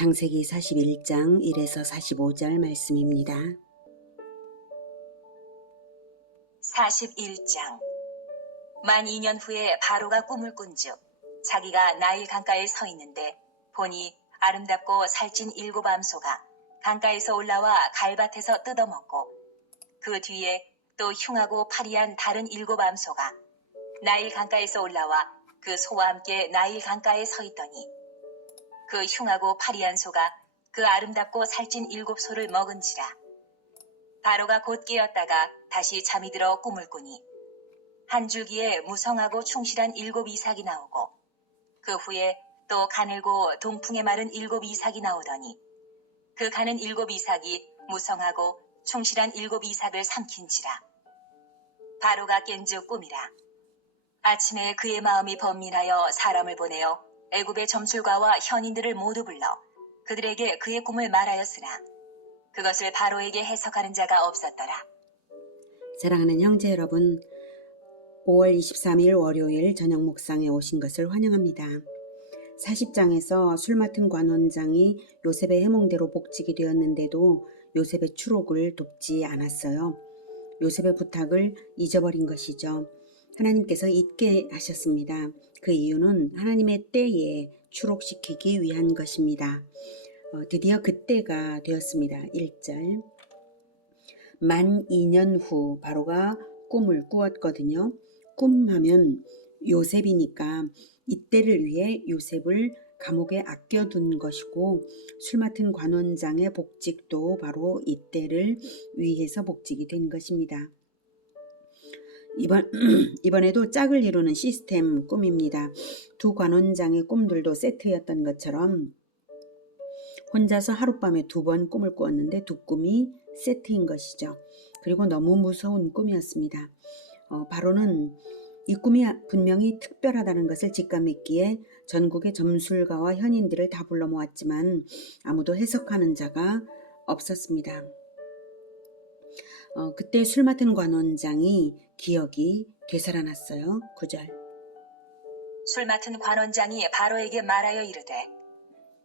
창세기 41장 1에서 45절 말씀입니다. 41장. 만 2년 후에 바로가 꿈을 꾼즉 자기가 나일 강가에 서 있는데 보니 아름답고 살찐 7 암소가 강가에서 올라와 갈밭에서 뜯어먹고 그 뒤에 또 흉하고 파리한 다른 7 암소가 나일 강가에서 올라와 그 소와 함께 나일 강가에 서 있더니 그 흉하고 파리한 소가 그 아름답고 살찐 7 소를 먹은지라. 바로가 곧 깨었다가 다시 잠이 들어 꿈을 꾸니 한 줄기에 무성하고 충실한 7 이삭이 나오고 그 후에 또 가늘고 동풍에 마른 7 이삭이 나오더니 그 가는 7 이삭이 무성하고 충실한 7 이삭을 삼킨지라. 바로가 깬즉 꿈이라. 아침에 그의 마음이 번민하여 사람을 보내어 애굽의 점술가와 현인들을 모두 불러 그들에게 그의 꿈을 말하였으나 그것을 바로에게 해석하는 자가 없었더라. 사랑하는 형제 여러분, 5월 23일 월요일 저녁 묵상에 오신 것을 환영합니다. 40장에서 술 맡은 관원장이 요셉의 해몽대로 복직이 되었는데도 요셉의 추록을 돕지 않았어요. 요셉의 부탁을 잊어버린 것이죠. 하나님께서 잊게 하셨습니다. 그 이유는 하나님의 때에 추록시키기 위한 것입니다. 드디어 그때가 되었습니다. 1절. 만 2년 후 바로가 꿈을 꾸었거든요. 꿈하면 요셉이니까 이때를 위해 요셉을 감옥에 아껴둔 것이고 술 맡은 관원장의 복직도 바로 이때를 위해서 복직이 된 것입니다. 이번에도 짝을 이루는 시스템 꿈입니다. 두 관원장의 꿈들도 세트였던 것처럼 혼자서 하룻밤에 2번 꿈을 꾸었는데 두 꿈이 세트인 것이죠. 그리고 너무 무서운 꿈이었습니다. 바로는 이 꿈이 분명히 특별하다는 것을 직감했기에 전국의 점술가와 현인들을 다 불러 모았지만 아무도 해석하는 자가 없었습니다. 그때 술 맡은 관원장이 기억이 되살아났어요. 9절. 술 맡은 관원장이 바로에게 말하여 이르되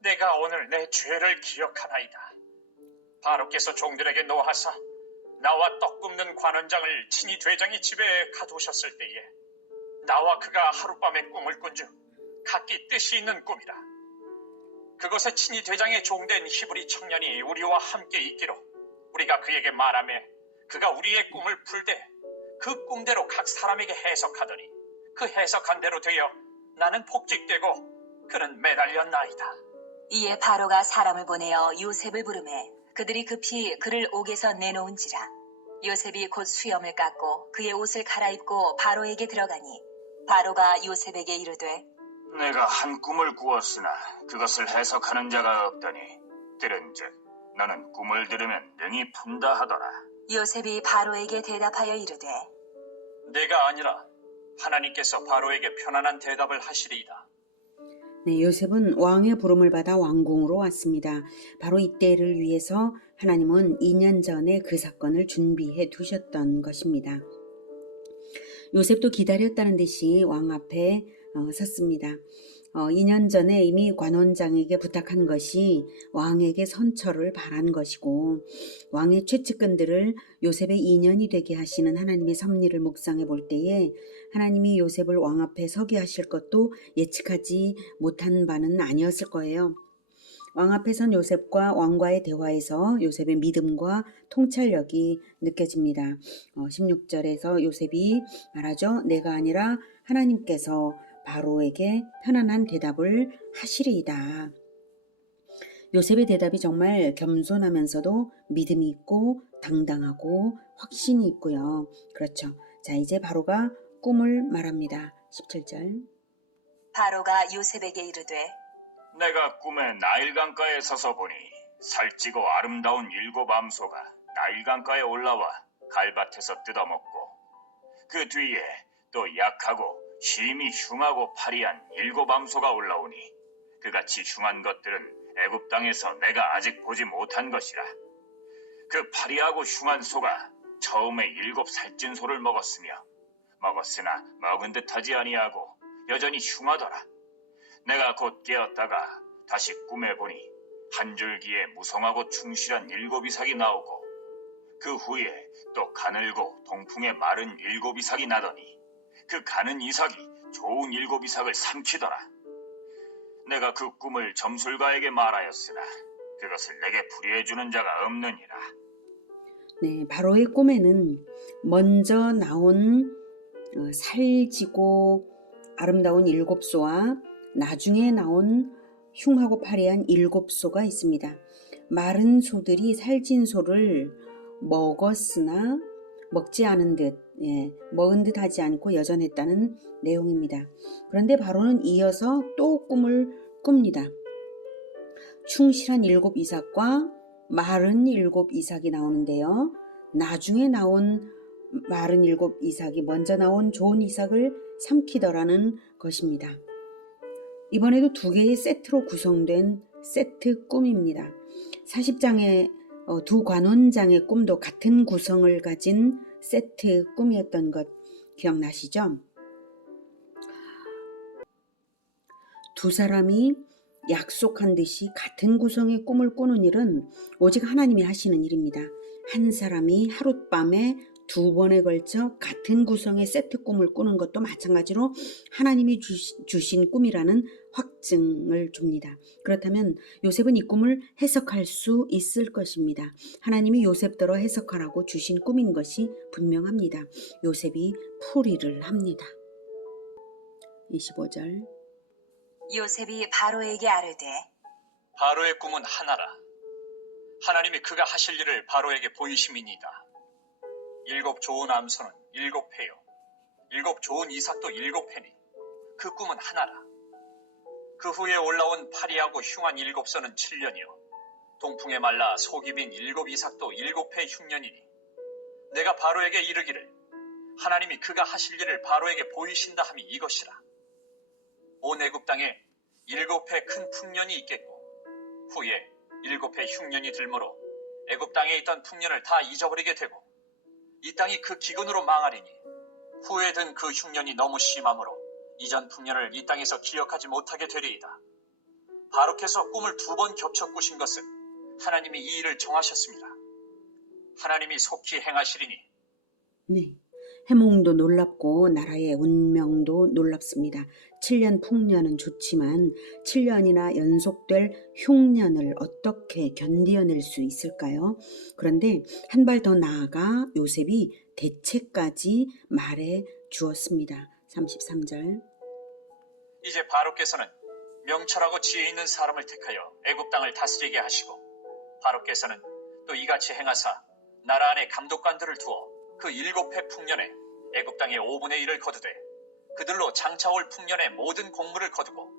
내가 오늘 내 죄를 기억하나이다. 바로께서 종들에게 노하사 나와 떡 굽는 관원장을 친히 대장의 집에 가두셨을 때에 나와 그가 하룻밤에 꿈을 꾼즉 각기 뜻이 있는 꿈이라. 그것에 친히 대장의 종된 히브리 청년이 우리와 함께 있기로 우리가 그에게 말하며 그가 우리의 꿈을 풀되 그 꿈대로 각 사람에게 해석하더니 그 해석한 대로 되어 나는 복직되고 그는 매달렸나이다. 이에 바로가 사람을 보내어 요셉을 부르매 그들이 급히 그를 옥에서 내놓은지라. 요셉이 곧 수염을 깎고 그의 옷을 갈아입고 바로에게 들어가니 바로가 요셉에게 이르되 내가 한 꿈을 꾸었으나 그것을 해석하는 자가 없더니 들은즉 너는 꿈을 들으면 능히 푼다 하더라. 요셉이 바로에게 대답하여 이르되 내가 아니라 하나님께서 바로에게 편안한 대답을 하시리이다. 네, 요셉은 왕의 부름을 받아 왕궁으로 왔습니다. 바로 이때를 위해서 하나님은 2년 전에 그 사건을 준비해 두셨던 것입니다. 요셉도 기다렸다는 듯이 왕 앞에 섰습니다. 2년 전에 이미 관원장에게 부탁한 것이 왕에게 선처를 바란 것이고 왕의 최측근들을 요셉의 인연이 되게 하시는 하나님의 섭리를 묵상해 볼 때에 하나님이 요셉을 왕 앞에 서게 하실 것도 예측하지 못한 바는 아니었을 거예요. 왕 앞에 선 요셉과 왕과의 대화에서 요셉의 믿음과 통찰력이 느껴집니다. 16절에서 요셉이 말하죠. 내가 아니라 하나님께서 바로에게 편안한 대답을 하시리이다. 요셉의 대답이 정말 겸손하면서도 믿음이 있고 당당하고 확신이 있고요. 그렇죠. 자, 이제 바로가 꿈을 말합니다. 17절. 바로가 요셉에게 이르되 내가 꿈에 나일강가에 서서 보니 살찌고 아름다운 7 암소가 나일강가에 올라와 갈밭에서 뜯어먹고 그 뒤에 또 약하고 심히 흉하고 파리한 7 암소가 올라오니 그같이 흉한 것들은 애굽 땅에서 내가 아직 보지 못한 것이라. 그 파리하고 흉한 소가 처음에 7 살찐 소를 먹었으나 먹은 듯하지 아니하고 여전히 흉하더라. 내가 곧 깨었다가 다시 꿈에 보니 한 줄기에 무성하고 충실한 7 이삭이 나오고 그 후에 또 가늘고 동풍에 마른 7 이삭이 나더니 그 가는 이삭이 좋은 7 이삭을 삼키더라. 내가 그 꿈을 점술가에게 말하였으나 그것을 내게 풀이해주는 자가 없느니라. 네, 바로의 꿈에는 먼저 나온 살지고 아름다운 7소와 나중에 나온 흉하고 파리한 7소가 있습니다. 마른 소들이 살찐 소를 먹었으나 먹지 않은 듯, 먹은 듯 하지 않고 여전했다는 내용입니다. 그런데 바로는 이어서 또 꿈을 꿉니다. 충실한 7 이삭과 마른 7 이삭이 나오는데요. 나중에 나온 마른 7 이삭이 먼저 나온 좋은 이삭을 삼키더라는 것입니다. 이번에도 2개의 세트로 구성된 세트 꿈입니다. 40장의 두 관원장의 꿈도 같은 구성을 가진 세트 꿈이었던 것 기억나시죠? 두 사람이 약속한 듯이 같은 구성의 꿈을 꾸는 일은 오직 하나님이 하시는 일입니다. 한 사람이 하룻밤에 2번에 걸쳐 같은 구성의 세트 꿈을 꾸는 것도 마찬가지로 하나님이 주신 꿈이라는 확증을 줍니다. 그렇다면 요셉은 이 꿈을 해석할 수 있을 것입니다. 하나님이 요셉대로 해석하라고 주신 꿈인 것이 분명합니다. 요셉이 풀이를 합니다. 25절. 요셉이 바로에게 아뢰되 바로의 꿈은 하나라. 하나님이 그가 하실 일을 바로에게 보이심이니이다. 7 좋은 암소는 7회요. 7 좋은 이삭도 7회니 그 꿈은 하나라. 그 후에 올라온 파리하고 흉한 7소는 7년이요. 동풍에 말라 속이 빈 7 이삭도 7회 흉년이니 내가 바로에게 이르기를 하나님이 그가 하실 일을 바로에게 보이신다 함이 이것이라. 온 애굽 땅에 7회 큰 풍년이 있겠고 후에 7회 흉년이 들므로 애굽 땅에 있던 풍년을 다 잊어버리게 되고 이 땅이 그 기근으로 망하리니 후에 든 그 흉년이 너무 심하므로 이전 풍년을 이 땅에서 기억하지 못하게 되리이다. 바로께서 꿈을 2번 겹쳐 꾸신 것은 하나님이 이 일을 정하셨습니다. 하나님이 속히 행하시리니. 네, 해몽도 놀랍고 나라의 운명도 놀랍습니다. 7년 풍년은 좋지만 7년이나 연속될 흉년을 어떻게 견뎌낼 수 있을까요? 그런데 한 발 더 나아가 요셉이 대책까지 말해 주었습니다. 33절. 이제 바로께서는 명철하고 지혜 있는 사람을 택하여 애굽 땅을 다스리게 하시고 바로께서는 또 이같이 행하사 나라 안에 감독관들을 두어 그 7회 풍년에 애굽 땅의 5분의 1을 거두되 그들로 장차올 풍년의 모든 곡물을 거두고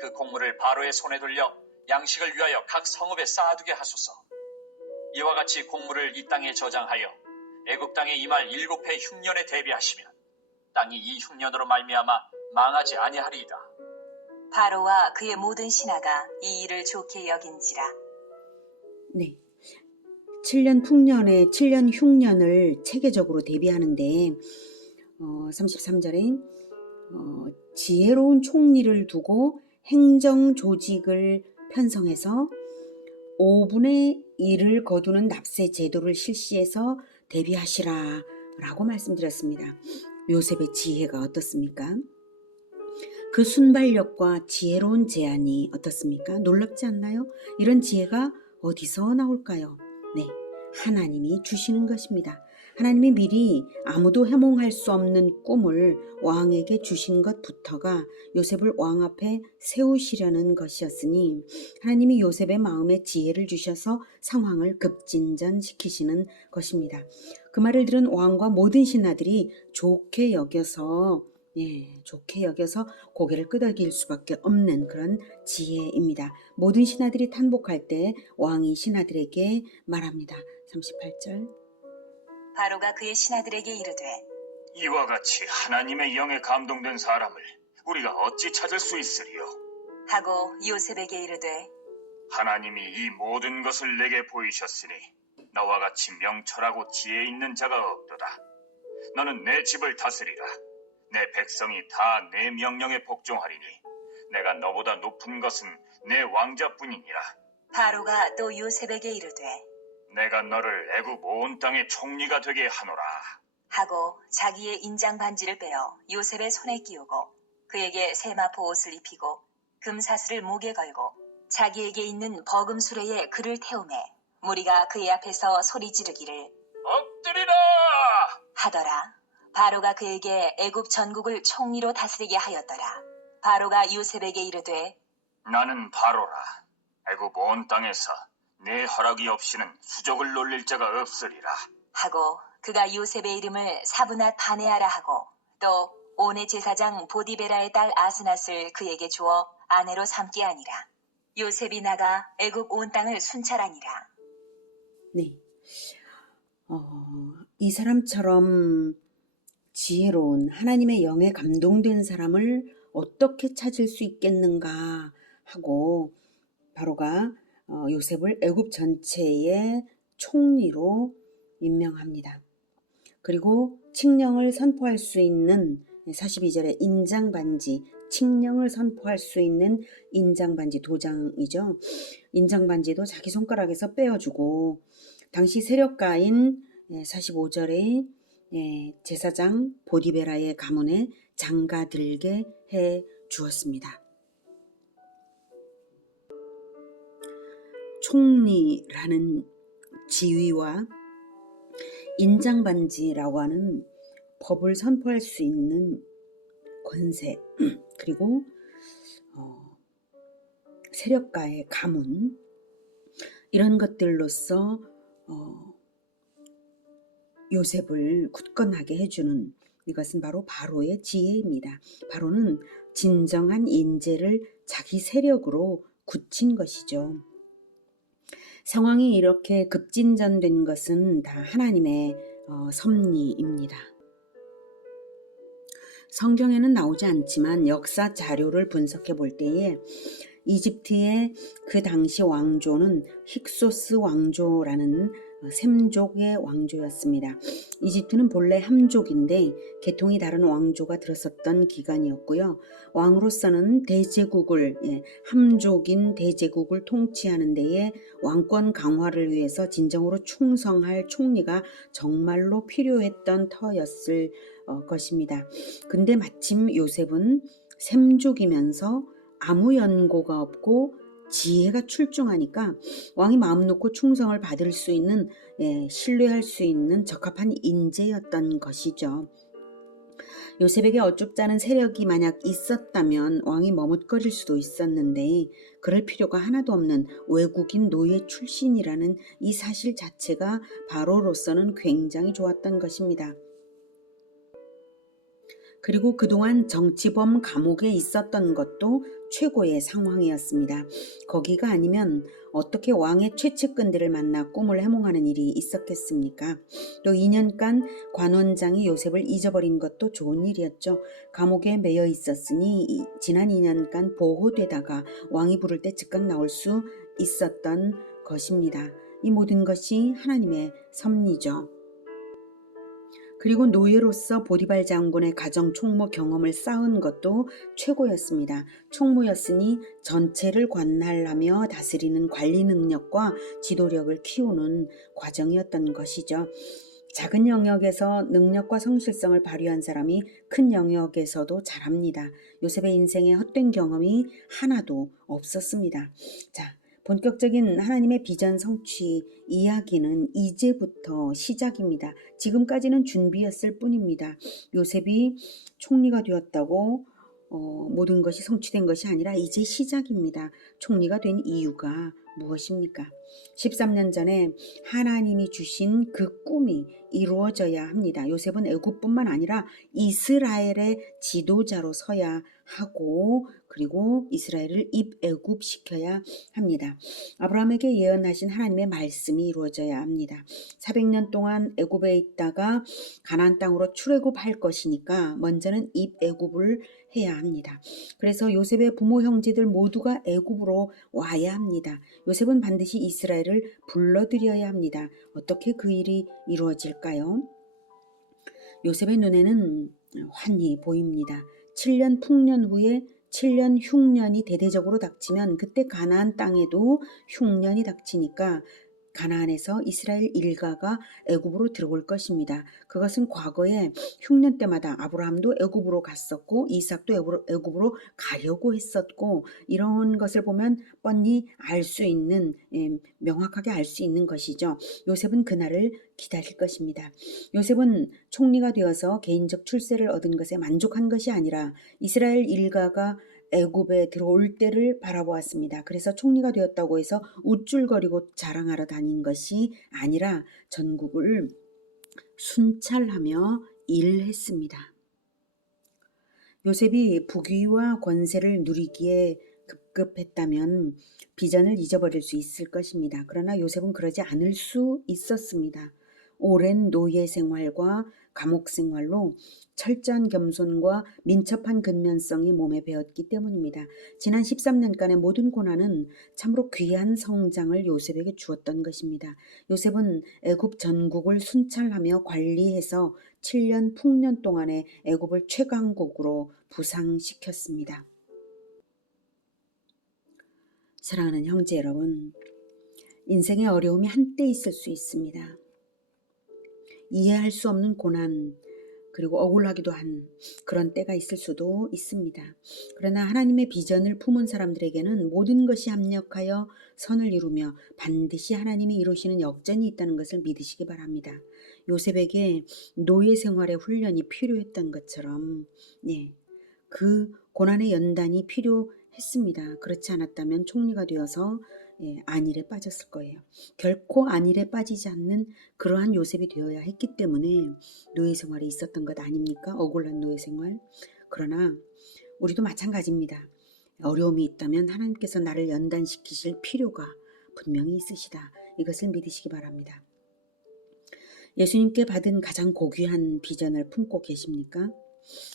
그 곡물을 바로의 손에 돌려 양식을 위하여 각 성읍에 쌓아두게 하소서. 이와 같이 곡물을 이 땅에 저장하여 애굽 땅에 임할 7회 흉년에 대비하시면 땅이 이 흉년으로 말미암아 망하지 아니하리이다. 바로와 그의 모든 신하가 이 일을 좋게 여긴지라. 네. 7년 풍년에 7년 흉년을 체계적으로 대비하는데 33절에 지혜로운 총리를 두고 행정 조직을 편성해서 5분의 1을 거두는 납세 제도를 실시해서 대비하시라 라고 말씀드렸습니다. 요셉의 지혜가 어떻습니까? 그 순발력과 지혜로운 제안이 어떻습니까? 놀랍지 않나요? 이런 지혜가 어디서 나올까요? 네, 하나님이 주시는 것입니다. 하나님이 미리 아무도 해몽할 수 없는 꿈을 왕에게 주신 것부터가 요셉을 왕 앞에 세우시려는 것이었으니 하나님이 요셉의 마음에 지혜를 주셔서 상황을 급진전시키시는 것입니다. 그 말을 들은 왕과 모든 신하들이 좋게 여겨서 고개를 끄덕일 수밖에 없는 그런 지혜입니다. 모든 신하들이 탄복할 때 왕이 신하들에게 말합니다. 38절. 바로가 그의 신하들에게 이르되 이와 같이 하나님의 영에 감동된 사람을 우리가 어찌 찾을 수 있으리요? 하고 요셉에게 이르되 하나님이 이 모든 것을 내게 보이셨으니 나와 같이 명철하고 지혜 있는 자가 없도다. 너는 내 집을 다스리라. 내 백성이 다 내 명령에 복종하리니 내가 너보다 높은 것은 내 왕자뿐이니라. 바로가 또 요셉에게 이르되 내가 너를 애굽 온 땅의 총리가 되게 하노라. 하고 자기의 인장 반지를 빼어 요셉의 손에 끼우고 그에게 세마포 옷을 입히고 금사슬을 목에 걸고 자기에게 있는 버금 수레에 그를 태우매 무리가 그의 앞에서 소리 지르기를 엎드리라! 하더라. 바로가 그에게 애굽 전국을 총리로 다스리게 하였더라. 바로가 요셉에게 이르되 나는 바로라. 애굽 온 땅에서 내 허락이 없이는 수족을 놀릴 자가 없으리라. 하고 그가 요셉의 이름을 사브낫 바네아라 하고 또 온의 제사장 보디베라의 딸 아스낫을 그에게 주어 아내로 삼게 하니라. 요셉이 나가 애굽 온 땅을 순찰하니라. 네. 이 사람처럼 지혜로운 하나님의 영에 감동된 사람을 어떻게 찾을 수 있겠는가 하고 바로가 요셉을 애굽 전체의 총리로 임명합니다. 그리고 칙령을 선포할 수 있는 42절에 인장반지, 칙령을 선포할 수 있는 인장반지, 도장이죠. 인장반지도 자기 손가락에서 빼어주고 당시 세력가인 45절에 제사장 보디베라의 가문에 장가들게 해 주었습니다. 총리라는 지위와 인장반지라고 하는 법을 선포할 수 있는 권세 그리고 세력가의 가문 이런 것들로서 요셉을 굳건하게 해주는 이것은 바로 바로의 지혜입니다. 바로는 진정한 인재를 자기 세력으로 굳힌 것이죠. 상황이 이렇게 급진전된 것은 다 하나님의 섭리입니다. 성경에는 나오지 않지만 역사 자료를 분석해 볼 때에 이집트의 그 당시 왕조는 힉소스 왕조라는 셈족의 왕조였습니다. 이집트는 본래 함족인데 계통이 다른 왕조가 들었었던 기간이었고요. 왕으로서는 대제국을 함족인 대제국을 통치하는 데에 왕권 강화를 위해서 진정으로 충성할 총리가 정말로 필요했던 터였을 것입니다. 근데 마침 요셉은 셈족이면서 아무 연고가 없고 지혜가 출중하니까 왕이 마음 놓고 충성을 받을 수 있는 신뢰할 수 있는 적합한 인재였던 것이죠. 요셉에게 어쭙지 않은 세력이 만약 있었다면 왕이 머뭇거릴 수도 있었는데 그럴 필요가 하나도 없는 외국인 노예 출신이라는 이 사실 자체가 바로로서는 굉장히 좋았던 것입니다. 그리고 그동안 정치범 감옥에 있었던 것도 최고의 상황이었습니다. 거기가 아니면 어떻게 왕의 최측근들을 만나 꿈을 해몽하는 일이 있었겠습니까? 또 2년간 관원장이 요셉을 잊어버린 것도 좋은 일이었죠. 감옥에 매여 있었으니 지난 2년간 보호되다가 왕이 부를 때 즉각 나올 수 있었던 것입니다. 이 모든 것이 하나님의 섭리죠. 그리고 노예로서 보디발 장군의 가정 총무 경험을 쌓은 것도 최고였습니다. 총무였으니 전체를 관할하며 다스리는 관리 능력과 지도력을 키우는 과정이었던 것이죠. 작은 영역에서 능력과 성실성을 발휘한 사람이 큰 영역에서도 잘합니다. 요셉의 인생에 헛된 경험이 하나도 없었습니다. 자, 본격적인 하나님의 비전 성취 이야기는 이제부터 시작입니다. 지금까지는 준비였을 뿐입니다. 요셉이 총리가 되었다고 모든 것이 성취된 것이 아니라 이제 시작입니다. 총리가 된 이유가 무엇입니까? 13년 전에 하나님이 주신 그 꿈이 이루어져야 합니다. 요셉은 애굽뿐만 아니라 이스라엘의 지도자로 서야 하고 그리고 이스라엘을 입애굽시켜야 합니다. 아브라함에게 예언하신 하나님의 말씀이 이루어져야 합니다. 400년 동안 애굽에 있다가 가나안 땅으로 출애굽할 것이니까 먼저는 입애굽을 해야 합니다. 그래서 요셉의 부모 형제들 모두가 애굽으로 와야 합니다. 요셉은 반드시 이스라엘을 불러들여야 합니다. 어떻게 그 일이 이루어질까요? 요셉의 눈에는 환히 보입니다. 7년 풍년 후에 7년 흉년이 대대적으로 닥치면 그때 가나안 땅에도 흉년이 닥치니까 가나안에서 이스라엘 일가가 애굽으로 들어올 것입니다. 그것은 과거에 흉년 때마다 아브라함도 애굽으로 갔었고 이삭도 애굽으로 가려고 했었고, 이런 것을 보면 뻔히 알 수 있는, 명확하게 알 수 있는 것이죠. 요셉은 그날을 기다릴 것입니다. 요셉은 총리가 되어서 개인적 출세를 얻은 것에 만족한 것이 아니라 이스라엘 일가가 애굽에 들어올 때를 바라보았습니다. 그래서 총리가 되었다고 해서 우쭐거리고 자랑하러 다닌 것이 아니라 전국을 순찰하며 일했습니다. 요셉이 부귀와 권세를 누리기에 급급했다면 비전을 잊어버릴 수 있을 것입니다. 그러나 요셉은 그러지 않을 수 있었습니다. 오랜 노예 생활과 감옥 생활로 철저한 겸손과 민첩한 근면성이 몸에 배었기 때문입니다. 지난 13년간의 모든 고난은 참으로 귀한 성장을 요셉에게 주었던 것입니다. 요셉은 애굽 전국을 순찰하며 관리해서 7년 풍년 동안에 애굽을 최강국으로 부상시켰습니다. 사랑하는 형제 여러분, 인생의 어려움이 한때 있을 수 있습니다. 이해할 수 없는 고난, 그리고 억울하기도 한 그런 때가 있을 수도 있습니다. 그러나 하나님의 비전을 품은 사람들에게는 모든 것이 합력하여 선을 이루며 반드시 하나님이 이루시는 역전이 있다는 것을 믿으시기 바랍니다. 요셉에게 노예 생활의 훈련이 필요했던 것처럼, 그 고난의 연단이 필요했습니다. 그렇지 않았다면 총리가 되어서 안일에 빠졌을 거예요. 결코 안일에 빠지지 않는 그러한 요셉이 되어야 했기 때문에 노예 생활이 있었던 것 아닙니까? 억울한 노예 생활. 그러나 우리도 마찬가지입니다. 어려움이 있다면 하나님께서 나를 연단시키실 필요가 분명히 있으시다. 이것을 믿으시기 바랍니다. 예수님께 받은 가장 고귀한 비전을 품고 계십니까?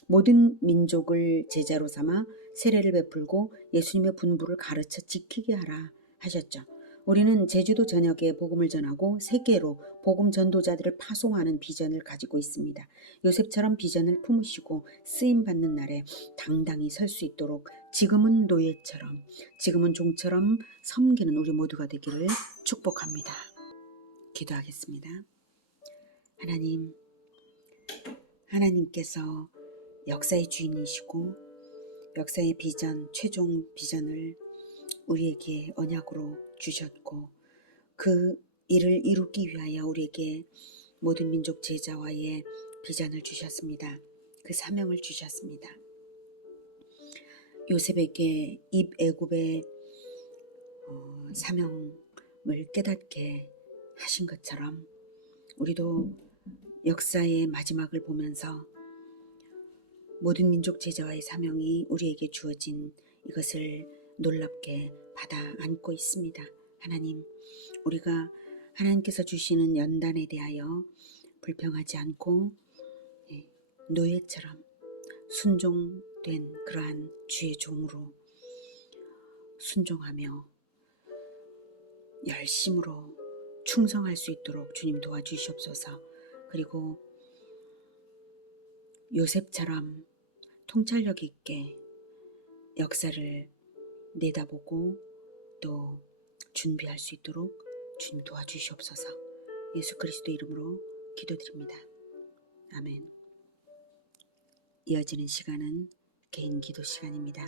모든 민족을 제자로 삼아 세례를 베풀고 예수님의 분부를 가르쳐 지키게 하라 하셨죠. 우리는 제주도 전역에 복음을 전하고 세계로 복음 전도자들을 파송하는 비전을 가지고 있습니다. 요셉처럼 비전을 품으시고 쓰임받는 날에 당당히 설 수 있도록 지금은 노예처럼, 지금은 종처럼 섬기는 우리 모두가 되기를 축복합니다. 기도하겠습니다. 하나님께서 역사의 주인이시고 역사의 비전, 최종 비전을 우리에게 언약으로 주셨고 그 일을 이루기 위하여 우리에게 모든 민족 제자와의 비전을 주셨습니다. 그 사명을 주셨습니다. 요셉에게 입애굽의 사명을 깨닫게 하신 것처럼 우리도 역사의 마지막을 보면서 모든 민족 제자와의 사명이 우리에게 주어진 이것을 놀랍게 받아 안고 있습니다. 하나님, 우리가 하나님께서 주시는 연단에 대하여 불평하지 않고 노예처럼 순종된 그러한 주의 종으로 순종하며 열심으로 충성할 수 있도록 주님 도와주시옵소서. 그리고 요셉처럼 통찰력 있게 역사를 내다보고 또 준비할 수 있도록 주님 도와주시옵소서. 예수 그리스도 이름으로 기도드립니다. 아멘. 이어지는 시간은 개인 기도 시간입니다.